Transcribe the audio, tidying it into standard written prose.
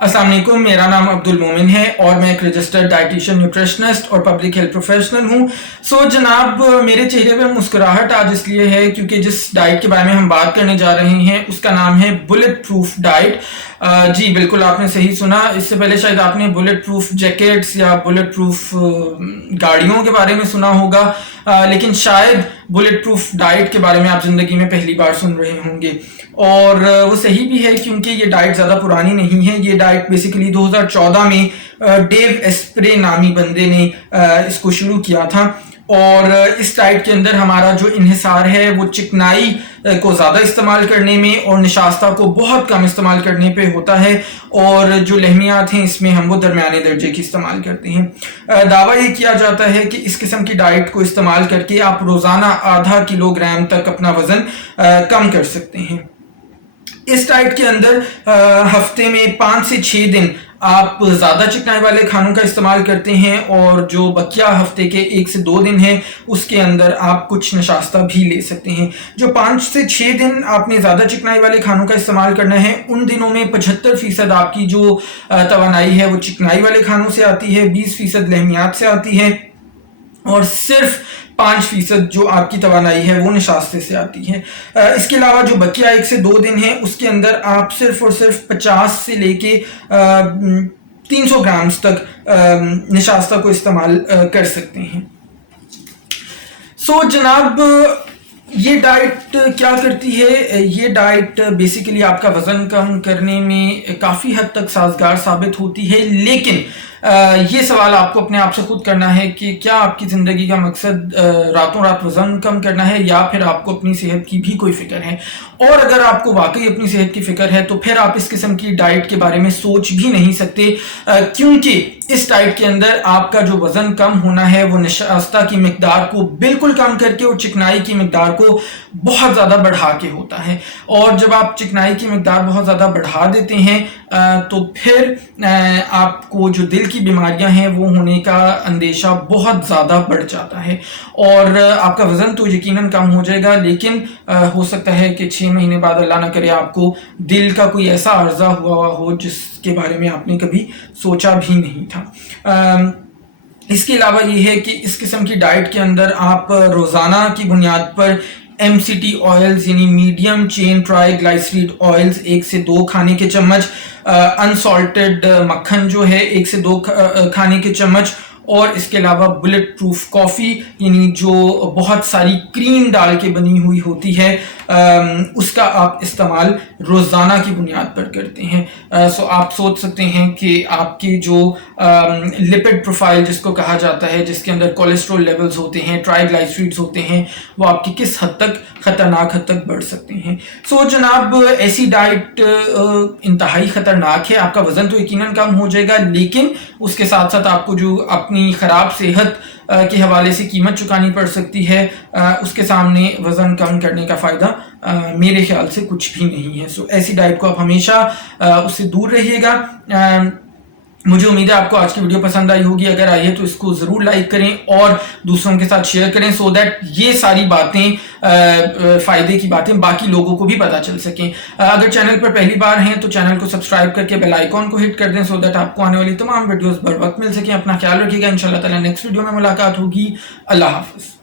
अस्सलाम वालेकुम, मेरा नाम अब्दुल मोमिन है और मैं एक रजिस्टर्ड डाइटिशियन, न्यूट्रिशनिस्ट और पब्लिक हेल्थ प्रोफेशनल हूँ। जनाब, मेरे चेहरे पर मुस्कुराहट आज इसलिए है क्योंकि जिस डाइट के बारे में हम बात करने जा रहे हैं उसका नाम है बुलेट प्रूफ डाइट। जी बिल्कुल, आपने सही सुना। इससे पहले शायद आपने बुलेट प्रूफ जैकेट्स या बुलेट प्रूफ गाड़ियों के बारे में सुना होगा, लेकिन शायद बुलेट प्रूफ डाइट के बारे में आप जिंदगी में पहली बार सुन रहे होंगे। और वो सही भी है क्योंकि ये डाइट ज़्यादा पुरानी नहीं है। ये डाइट बेसिकली 2014 में डेव एस्प्रे नामी बंदे ने इसको शुरू किया था। और इस डाइट के अंदर हमारा जो इन्हिसार है वो चिकनाई को ज़्यादा इस्तेमाल करने में और निशास्ता को बहुत कम इस्तेमाल करने पे होता है, और जो लहमियात हैं इसमें हम वो दरमियाने दर्जे की इस्तेमाल करते हैं। दावा ये किया जाता है कि इस किस्म की डाइट को इस्तेमाल करके आप रोज़ाना आधा किलोग्राम तक अपना वज़न कम कर सकते हैं। इस डाइट के अंदर हफ्ते में 5 से 6 दिन आप ज़्यादा चिकनाई वाले खानों का इस्तेमाल करते हैं, और जो बकिया हफ्ते के 1 से 2 दिन हैं उसके अंदर आप कुछ नशास्ता भी ले सकते हैं। जो 5 से 6 दिन आपने ज़्यादा चिकनाई वाले खानों का इस्तेमाल करना है, उन दिनों में 75% आपकी जो तवानाई है वो चिकनाई वाले खानों से आती है, 20% लहमियात से आती है, और सिर्फ 5% जो आपकी तवानाई है वो निशास्ते से आती है। इसके अलावा जो बकिया 1 से 2 दिन है उसके अंदर आप सिर्फ और सिर्फ 50 से लेके 300 ग्राम्स तक निशास्ता को इस्तेमाल कर सकते हैं। जनाब, ये डाइट क्या करती है? ये डाइट बेसिकली आपका वज़न कम करने में काफ़ी हद तक साजगार साबित होती है, लेकिन ये सवाल आपको अपने आप से खुद करना है कि क्या आपकी ज़िंदगी का मकसद रातों रात वज़न कम करना है, या फिर आपको अपनी सेहत की भी कोई फ़िक्र है। और अगर आपको वाकई अपनी सेहत की फ़िक्र है तो फिर आप इस किस्म की डाइट के बारे में सोच भी नहीं सकते, क्योंकि इस डाइट के अंदर आपका जो वज़न कम होना है वो नशास्ता की मिकदार को बिल्कुल कम करके और चिकनाई की मिकदार को बहुत ज़्यादा बढ़ा के होता है। और जब आप चिकनाई की मिकदार बहुत ज़्यादा बढ़ा देते हैं तो फिर आपको जो दिल की बीमारियां हैं वो होने का अंदेशा बहुत ज़्यादा बढ़ जाता है, और आपका वज़न तो यकीनन कम हो जाएगा, लेकिन हो सकता है कि 6 महीने बाद अल्लाह ना करे आपको दिल का कोई ऐसा अर्जा हुआ हो जिसके बारे में आपने कभी सोचा भी नहीं था। इसके अलावा ये है कि इस किस्म की डाइट के अंदर आप रोज़ाना की बुनियाद पर MCT ऑयल्स यानी मीडियम चेन ट्राइग्लाइसरीड ऑयल्स 1 से 2 खाने के चम्मच, अनसॉल्टेड मक्खन जो है 1 से 2 खाने के चम्मच, और इसके अलावा बुलेट प्रूफ कॉफ़ी यानी जो बहुत सारी क्रीम डाल के बनी हुई होती है उसका आप इस्तेमाल रोज़ाना की बुनियाद पर करते हैं। आप सोच सकते हैं कि आपकी जो लिपिड प्रोफाइल जिसको कहा जाता है, जिसके अंदर कोलेस्ट्रॉल लेवल्स होते हैं, ट्राइग्लाइसरीड्स होते हैं, वो आपकी किस हद तक ख़तरनाक हद तक बढ़ सकते हैं। जनाब, ऐसी डाइट इंतहाई ख़तरनाक है। आपका वज़न तो यकीनन कम हो जाएगा, लेकिन उसके साथ साथ आपको जो अपनी ख़राब सेहत के हवाले से कीमत चुकानी पड़ सकती है, उसके सामने वज़न कम करने का फ़ायदा मेरे ख्याल से कुछ भी नहीं है। ऐसी डाइट को आप हमेशा उससे दूर रहिएगा। मुझे उम्मीद है आपको आज की वीडियो पसंद आई होगी। अगर आई है तो इसको ज़रूर लाइक करें और दूसरों के साथ शेयर करें, सो दैट ये सारी बातें फ़ायदे की बातें बाकी लोगों को भी पता चल सकें। अगर चैनल पर पहली बार हैं तो चैनल को सब्सक्राइब करके बेल आइकॉन को हिट कर दें, सो दैट आपको आने वाली तमाम वीडियोस बर वक्त मिल सकें। अपना ख्याल रखिएगा। इंशाल्लाह ताला नेक्स्ट वीडियो में मुलाकात होगी। अल्लाह हाफ़िज़।